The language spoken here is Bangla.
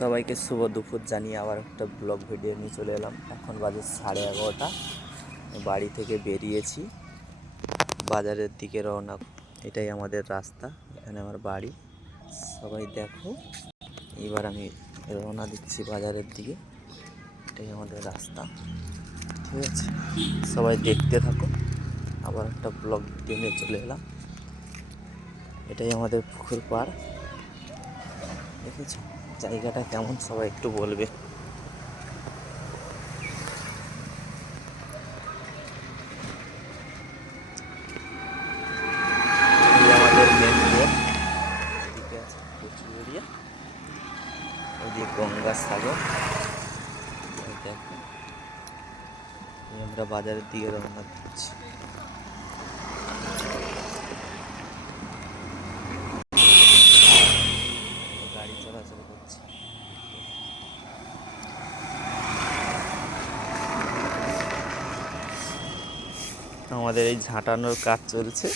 সবাইকে শুভ দুপুর জানিয়ে আবার একটা ব্লগ ভিডিও নিয়ে চলে এলাম। এখন বাজে 11:30। বাড়ি থেকে বেরিয়েছি, বাজারের দিকে রওনা। এটাই আমাদের রাস্তা, এখানে আমার বাড়ি। সবাই দেখো, এবার আমি রওনা দিচ্ছি বাজারের দিকে। এটাই আমাদের রাস্তা, ঠিক আছে? সবাই দেখতে থাকো। আবার একটা ব্লগ ভিডিও নিয়ে চলে এলাম। এটাই আমাদের পুকুর পাড়, দেখেছো? জায়গাটা কেমন সবাই একটু বলবে। আমাদের মেন রোড, এদিকে আছে কচুরিয়া, ওইদিকে গঙ্গাসাগর। দেখো, আমরা বাজারের দিকে রওনা দিচ্ছি। গাড়ি চলাচল করছে, আমাদের এই ঝাঁটানোর কাজ চলছে।